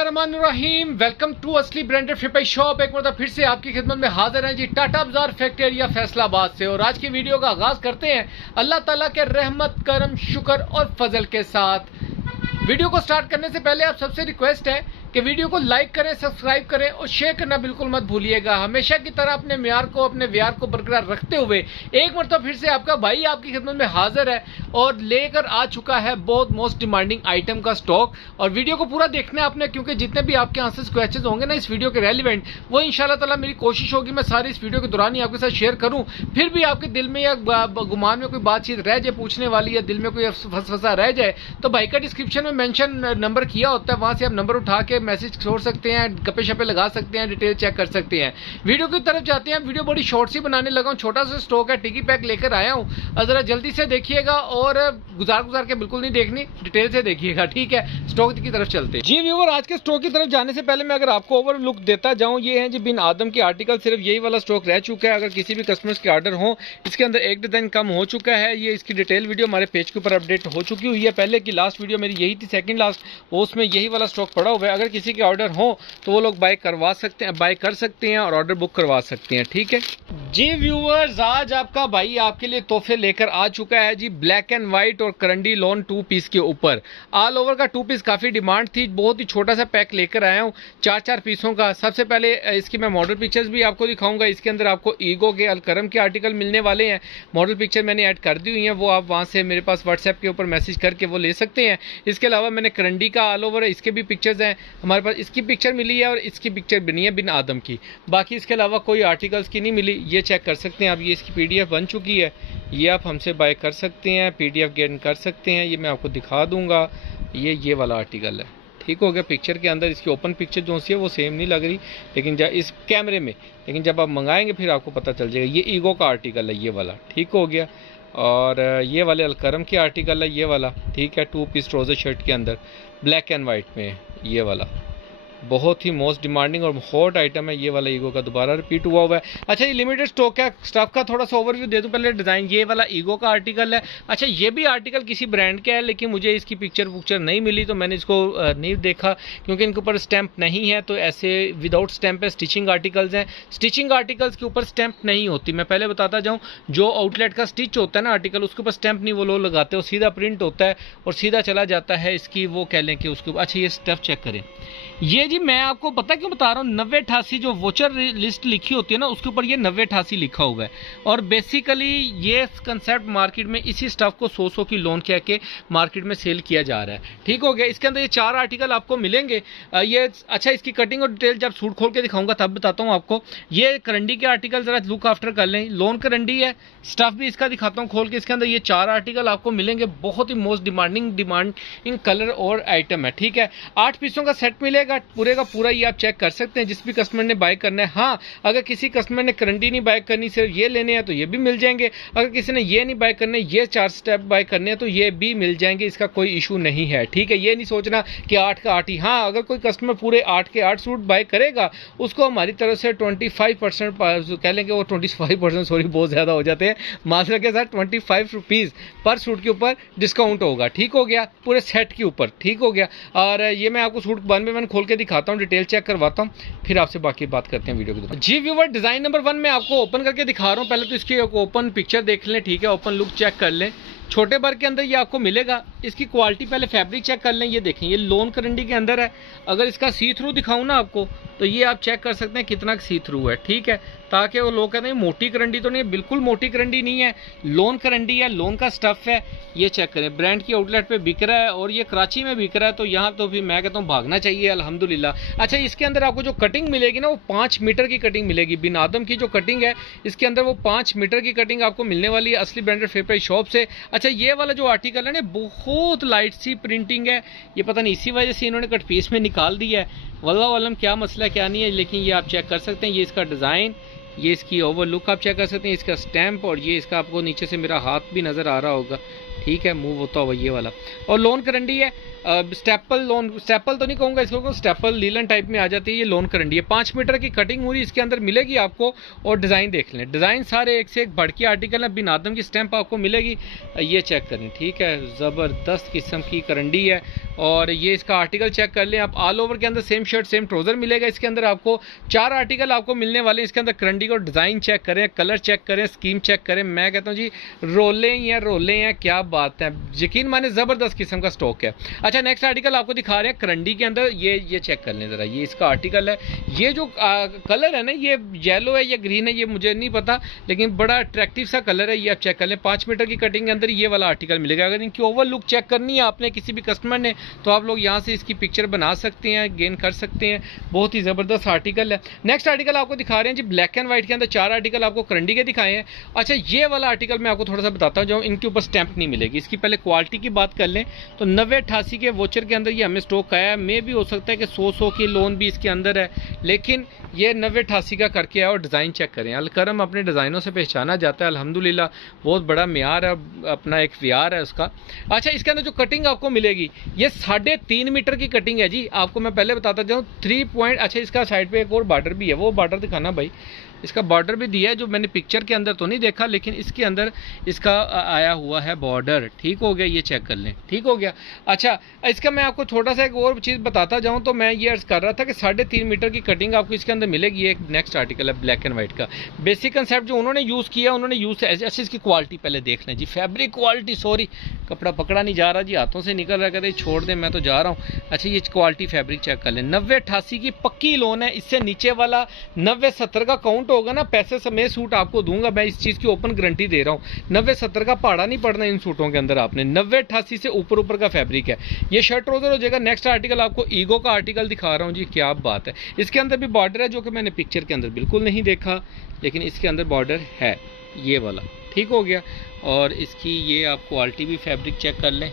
बिस्मिल्लाहिर्रहमानिर्रहीम। Welcome to असली branded फिपाई shop. एक मतलब फिर से आपकी खिदमत में हाजिर हैं जी, टाटा बाजार फैक्ट्री एरिया फैसलाबाद से। और आज की वीडियो का आगाज करते हैं अल्लाह ताला के रहमत करम शुक्र और फजल के साथ। वीडियो को स्टार्ट करने से पहले आप सबसे रिक्वेस्ट है कि वीडियो को लाइक करें, सब्सक्राइब करें और शेयर करना बिल्कुल मत भूलिएगा। हमेशा की तरह अपने म्यार को, अपने व्यार को बरकरार रखते हुए एक मरतबा फिर से आपका भाई आपकी खिदमत में हाजिर है और लेकर आ चुका है बहुत मोस्ट डिमांडिंग आइटम का स्टॉक। और वीडियो को पूरा देखना है आपने, क्योंकि जितने भी आपके आंसर क्वेश्चन होंगे ना इस वीडियो के रेलिवेंट, वो इंशाल्लाह ताला मेरी कोशिश होगी मैं सारी इस वीडियो के दौरान ही आपके साथ शेयर करूं। फिर भी आपके दिल में या गुमान में कोई बातचीत रह जाए पूछने वाली, या दिल में कोई फंसा रह जाए, तो भाई का डिस्क्रिप्शन में मेंशन नंबर किया होता है, वहां से आप नंबर उठा के मैसेज छोड़ सकते हैं, गप्पे शप्पे लगा सकते हैं, डिटेल चेक कर सकते हैं। वीडियो की तरफ जाते हैं। वीडियो बड़ी शॉर्ट सी बनाने लगा हूं, छोटा सा स्टॉक है, टिकी पैक लेकर आया हूं, जरा जल्दी से देखिएगा और गुजार के बिल्कुल नहीं देखनी, डिटेल से देखिएगा, ठीक है। स्टॉक की तरफ चलते हैं जी व्यूअर। आज के स्टॉक की तरफ जाने से पहले मैं अगर आपको ओवरलुक देता जाऊं, ये है जी बिन आदम के आर्टिकल, सिर्फ यही वाला स्टॉक रह चुका है। अगर किसी भी कस्टमर्स के ऑर्डर हो, इसके अंदर एक डिजाइन कम हो चुका है। ये इसकी डिटेल वीडियो हमारे पेज के ऊपर अपडेट हो चुकी हुई है। पहले की लास्ट वीडियो मेरी यही थी, सेकंड लास्ट, उसमें यही वाला स्टॉक पड़ा हुआ है। अगर किसी के ऑर्डर हो तो वो लोग बाय करवा सकते हैं, बाय कर सकते हैं और ऑर्डर बुक करवा सकते हैं, ठीक है जी व्यूअर्स। आज आपका भाई आपके लिए तोहफे लेकर आ चुका है जी, ब्लैक एंड व्हाइट और करंडी लॉन 2 पीस के ऊपर। ऑल ओवर का 2 पीस काफी डिमांड थी, बहुत ही छोटा सा पैक लेकर आया हूँ 4-4 पीसों का। सबसे पहले इसकी मैं मॉडल पिक्चर्स भी आपको दिखाऊंगा। इसके अंदर आपको ईगो के अलकरम के आर्टिकल मिलने वाले हैं। मॉडल पिक्चर मैंने ऐड कर दी हुई है, वो आप वहां से मेरे पास व्हाट्सएप के ऊपर मैसेज करके वो ले सकते हैं। इसके अलावा मैंने करंडी का ऑल ओवर है, इसके भी पिक्चर्स हैं हमारे पास। इसकी पिक्चर मिली है और इसकी पिक्चर बनी है बिन आदम की। बाकी इसके अलावा कोई आर्टिकल्स की नहीं मिली, ये चेक कर सकते हैं आप। ये इसकी पीडीएफ बन चुकी है, ये आप हमसे बाय कर सकते हैं, पीडीएफ गेन कर सकते हैं। ये मैं आपको दिखा दूंगा, ये वाला आर्टिकल है, ठीक हो गया। पिक्चर के अंदर इसकी ओपन पिक्चर जो सी है वो सेम नहीं लग रही, लेकिन जब इस कैमरे में, लेकिन जब आप मंगाएंगे फिर आपको पता चल जाएगा। ये ईगो का आर्टिकल है ये वाला, ठीक हो गया। और ये वाले अलकरम के आर्टिकल है ये वाला, ठीक है। 2 पीस ट्राउजर शर्ट के अंदर ब्लैक एंड वाइट में ये वाला बहुत ही मोस्ट डिमांडिंग और हॉट आइटम है ये वाला ईगो का, दोबारा रिपीट हुआ है। अच्छा, ये लिमिटेड स्टॉक है। स्टॉक का थोड़ा सा ओवरव्यू दे दूं पहले। डिजाइन ये वाला ईगो का आर्टिकल है। अच्छा, ये भी आर्टिकल किसी ब्रांड का है, लेकिन मुझे इसकी पिक्चर नहीं मिली तो मैंने इसको नहीं देखा, क्योंकि इनके ऊपर स्टैंप नहीं है। तो ऐसे विदाउट स्टैंप है, स्टिचिंग आर्टिकल्स हैं। स्टिचिंग आर्टिकल्स के ऊपर स्टैंप नहीं होती, मैं पहले बताता जाऊँ। जो आउटलेट का स्टिच होता है ना आर्टिकल, उसके ऊपर स्टैंप नहीं वो लोग लगाते हो, सीधा प्रिंट होता है और सीधा चला जाता है। इसकी वो कह लें कि उसके। अच्छा, ये स्टफ चेक करें। ये जी मैं आपको पता क्यों बता रहा हूँ, 9088 जो वोचर लिस्ट लिखी होती है ना, उसके ऊपर ये 9088 लिखा हुआ है। और बेसिकली ये कंसेप्ट मार्केट में इसी स्टफ को 100 की लोन कह के मार्केट में सेल किया जा रहा है, ठीक हो गया। इसके अंदर ये 4 आर्टिकल आपको मिलेंगे। ये अच्छा, इसकी कटिंग और डिटेल जब सूट खोल के दिखाऊंगा तब बताता हूँ आपको। ये करंडी के आर्टिकल जरा लुक आफ्टर कर लें, लोन करंडी है। स्टफ भी इसका दिखाता हूँ खोल के। इसके अंदर ये 4 आर्टिकल आपको मिलेंगे, बहुत ही मोस्ट डिमांडिंग कलर और आइटम है, ठीक है। 8 पीसों का सेट मिलेगा पूरे का पूरा, ये आप चेक कर सकते हैं जिस भी कस्टमर ने बाय करना है। हाँ, अगर किसी कस्टमर ने करंडी नहीं बाय करनी, सिर्फ ये लेने हैं तो ये भी मिल जाएंगे। अगर किसी ने ये नहीं बाय करने, ये 4 स्टेप बाय करने हैं तो ये भी मिल जाएंगे, इसका कोई इशू नहीं है, ठीक है। ये नहीं सोचना कि 8 का 8 ही। हाँ, अगर कोई कस्टमर पूरे 8 के 8 सूट बाय करेगा, उसको हमारी तरफ से 25% कह लेंगे, वो 25% सॉरी बहुत ज्यादा हो जाते हैं, माजरत के साथ 25 रुपीज पर सूट के ऊपर डिस्काउंट होगा, ठीक हो गया, पूरे सेट के ऊपर, ठीक हो गया। और ये मैं आपको सूट 1 में खोल के दिखाता हूँ, डिटेल चेक करवाता हूँ, फिर आपसे बाकी बात करते हैं वीडियो के दौरान जी व्यूअर। डिजाइन नंबर 1 में आपको ओपन करके दिखा रहा हूँ। पहले तो इसकी ओपन पिक्चर देख लें, ठीक है, ओपन लुक चेक कर लें। छोटे बर के अंदर ये आपको मिलेगा। इसकी क्वालिटी पहले फैब्रिक चेक कर लें। ये देखें, ये लोन करंडी के अंदर है। अगर इसका सी थ्रू दिखाऊं ना आपको, तो ये आप चेक कर सकते हैं कितना सी थ्रू है, ठीक है, ताकि वो लोग कहते हैं मोटी करंडी तो नहीं है, बिल्कुल मोटी करंडी नहीं है, लोन करंडी है, लोन का स्टफ है। ये चेक करें, ब्रांड की आउटलेट पे बिक रहा है और ये कराची में बिक रहा है, तो यहाँ तो भी मैं कहता हूँ भागना चाहिए, अल्हम्दुलिल्लाह। अच्छा, इसके अंदर आपको जो कटिंग मिलेगी ना, वो 5 मीटर की कटिंग मिलेगी। बिन आदम की जो कटिंग है इसके अंदर, वो 5 मीटर की कटिंग आपको मिलने वाली है असली ब्रांडेड फेपर शॉप से। अच्छा, ये वाला जो आर्टिकल है ना, बहुत लाइट सी प्रिंटिंग है, ये पता नहीं इसी वजह से इन्होंने कट पीस में निकाल दिया है, वल्लाह आलम क्या मसला क्या नहीं है, लेकिन ये आप चेक कर सकते हैं। ये इसका डिजाइन, ये इसकी ओवरलुक आप चेक कर सकते हैं, इसका स्टैंप, और ये इसका आपको नीचे से मेरा हाथ भी नजर आ रहा होगा, ठीक है, मूव होता हुआ ये वाला। और लोन करंडी है, स्टेपल लोन, स्टेपल तो नहीं कहूँगा इसको, स्टेपल लीलन टाइप में आ जाती है। ये लोन करंडी है, 5 मीटर की कटिंग हुई इसके अंदर मिलेगी आपको। और डिज़ाइन देख लें, डिज़ाइन सारे एक से एक बढ़ के आर्टिकल है। बिन आदम की स्टैंप आपको मिलेगी, ये चेक करें, ठीक है, ज़बरदस्त किस्म की करंडी है। और ये इसका आर्टिकल चेक कर लें आप। ऑल ओवर के अंदर सेम शर्ट सेम ट्राउजर मिलेगा। इसके अंदर आपको 4 आर्टिकल आपको मिलने वाले हैं। इसके अंदर करंडी को डिज़ाइन चेक करें, कलर चेक करें, स्कीम चेक करें। मैं कहता हूँ जी रोले हैं, क्या बात है, यकीन माने ज़बरदस्त किस्म का स्टॉक है। अच्छा नेक्स्ट आर्टिकल आपको दिखा रहे हैं करंडी के अंदर, ये चेक कर लें ज़रा, ये इसका आर्टिकल है। ये जो कलर है ना, ये येलो है या ग्रीन है ये मुझे नहीं पता, लेकिन बड़ा अट्रैक्टिव सा कलर है। ये आप चेक कर लें, 5 मीटर की कटिंग के अंदर ये वाला आर्टिकल मिलेगा। अगर इनकी ओवर लुक चेक करनी है आपने किसी भी कस्टमर ने, तो आप लोग यहाँ से इसकी पिक्चर बना सकते हैं, गेन कर सकते हैं। बहुत ही ज़बरदस्त आर्टिकल है। नेक्स्ट आर्टिकल आपको दिखा रहे हैं जी ब्लैक एंड व्हाइट के अंदर 4 आर्टिकल आपको करंडी के दिखाए हैं। अच्छा ये वाला आर्टिकल मैं आपको थोड़ा सा बताता हूँ, जो इनके ऊपर स्टैंप नहीं मिलेगी। इसकी पहले क्वालिटी की बात कर लें तो 9088 के वोचर के अंदर ये हमें स्टॉक आया है। मे भी हो सकता है कि 100 की लोन भी इसके अंदर है, लेकिन ये 9088 का करके आया। और डिज़ाइन चेक करें, अलकरम अपने डिज़ाइनों से पहचाना जाता है अल्हम्दुलिल्लाह, बहुत बड़ा मेयार है, अपना एक व्यार है उसका। अच्छा इसके अंदर जो कटिंग आपको मिलेगी ये 3.5 मीटर की कटिंग है जी। आपको मैं पहले बताता जाऊँ 3 पॉइंट। अच्छा इसका साइड पे एक और बॉर्डर भी है, वो बॉर्डर दिखाना भाई। इसका बॉर्डर भी दिया है, जो मैंने पिक्चर के अंदर तो नहीं देखा, लेकिन इसके अंदर इसका आया हुआ है बॉर्डर। ठीक हो गया, ये चेक कर लें, ठीक हो गया। अच्छा इसका मैं आपको छोटा सा एक और चीज़ बताता जाऊं तो मैं ये अर्ज कर रहा था कि 3.5 मीटर की कटिंग आपको इसके अंदर मिलेगी। एक नेक्स्ट आर्टिकल है ब्लैक एंड व्हाइट का। बेसिक कंसेप्ट जो उन्होंने यूज़ किया, उन्होंने यूज़ ऐसे इसकी क्वालिटी पहले देख लें जी, फैब्रिक क्वालिटी, सॉरी कपड़ा पकड़ा नहीं जा रहा जी, हाथों से निकल रहा, कहते छोड़ दें मैं तो जा रहा हूँ। अच्छा ये क्वालिटी फैब्रिक चेक कर लें, 9088 की पक्की लोन है। इससे नीचे वाला 9070 का काउंट होगा ना, पैसे मैं सूट आपको दूंगा, मैं इस चीज़ की ओपन गारंटी दे रहा हूँ। 9070 का पहाड़ा नहीं पड़ना इन सूटों के अंदर आपने। 9088 से ऊपर का फैब्रिक है। ये शर्ट ट्राउजर हो जाएगा। नेक्स्ट आर्टिकल आपको ईगो का आर्टिकल दिखा रहा हूँ जी, क्या बात है। इसके अंदर भी बॉर्डर है, जो कि मैंने पिक्चर के अंदर बिल्कुल नहीं देखा, लेकिन इसके अंदर बॉर्डर है ये वाला, ठीक हो गया। और इसकी ये आप क्वालिटी भी फैब्रिक चेक कर लें,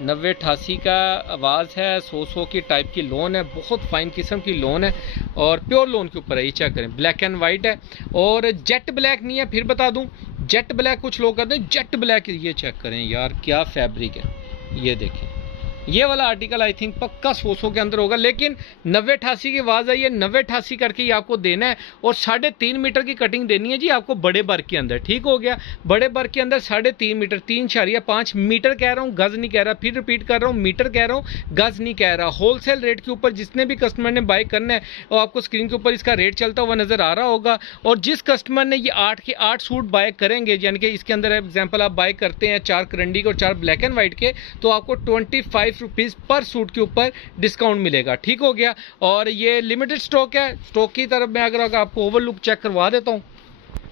9088 का आवाज़ है, 100 की टाइप की लोन है, बहुत फाइन किस्म की लोन है और प्योर लोन के ऊपर है। ये चेक करें, ब्लैक एंड वाइट है और जेट ब्लैक नहीं है। फिर बता दूं, जेट ब्लैक कुछ लोग कहते हैं जेट ब्लैक, ये चेक करें यार क्या फैब्रिक है। ये देखें, ये वाला आर्टिकल आई थिंक पक्का 100 के अंदर होगा, लेकिन 9088 की आवाज़ आई है, 9088 करके ही आपको देना है। और 3.5 मीटर की कटिंग देनी है जी आपको बड़े बर के अंदर, ठीक हो गया। बड़े बर के अंदर 3.5 मीटर, 3.5 मीटर कह रहा हूँ, गज नहीं कह रहा। फिर रिपीट कर रहा हूँ, मीटर कह रहा हूँ, गज नहीं कह रहा। होलसेल रेट के ऊपर जिसने भी कस्टमर ने बाय करना है, और आपको स्क्रीन के ऊपर इसका रेट चलता हुआ नजर आ रहा होगा। और जिस कस्टमर ने ये 8 के 8 सूट बाय करेंगे, यानी कि इसके अंदर एग्जाम्पल आप बाय करते हैं 4 करंडी के और 4 ब्लैक एंड व्हाइट के, तो आपको 25 रुपीज़ पर सूट के ऊपर डिस्काउंट मिलेगा, ठीक हो गया। और ये लिमिटेड स्टॉक है। स्टॉक की तरफ मैं अगर आपको ओवरलुक चेक करवा देता हूँ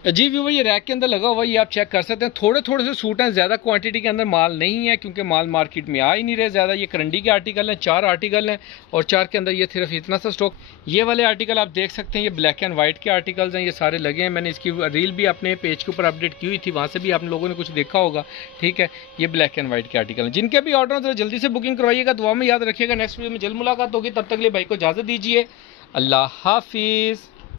जी, व्यूवर ये रैक के अंदर लगा हुआ, ये आप चेक कर सकते हैं। थोड़े थोड़े से सूट हैं, ज़्यादा क्वांटिटी के अंदर माल नहीं है, क्योंकि माल मार्केट में आ ही नहीं रहे ज़्यादा। ये करंडी के आर्टिकल हैं, 4 आर्टिकल हैं और 4 के अंदर ये सिर्फ इतना सा स्टॉक। ये वाले आर्टिकल आप देख सकते हैं, ये ब्लैक एंड वाइट के आर्टिकल्स हैं, ये सारे लगे हैं। मैंने इसकी रील भी अपने पेज के ऊपर अपडेट की हुई थी, वहाँ से भी आप लोगों ने कुछ देखा होगा, ठीक है। ये ब्लैक एंड वाइट के आर्टिकल हैं, जिनके भी ऑर्डर जरा जल्दी से बुकिंग करवाइएगा, दुआ में याद रखिएगा। नेक्स्ट वीडियो में जल्द मुलाकात होगी, तब तक के लिए भाई को इजाज़त दीजिए, अल्लाह हाफिज़।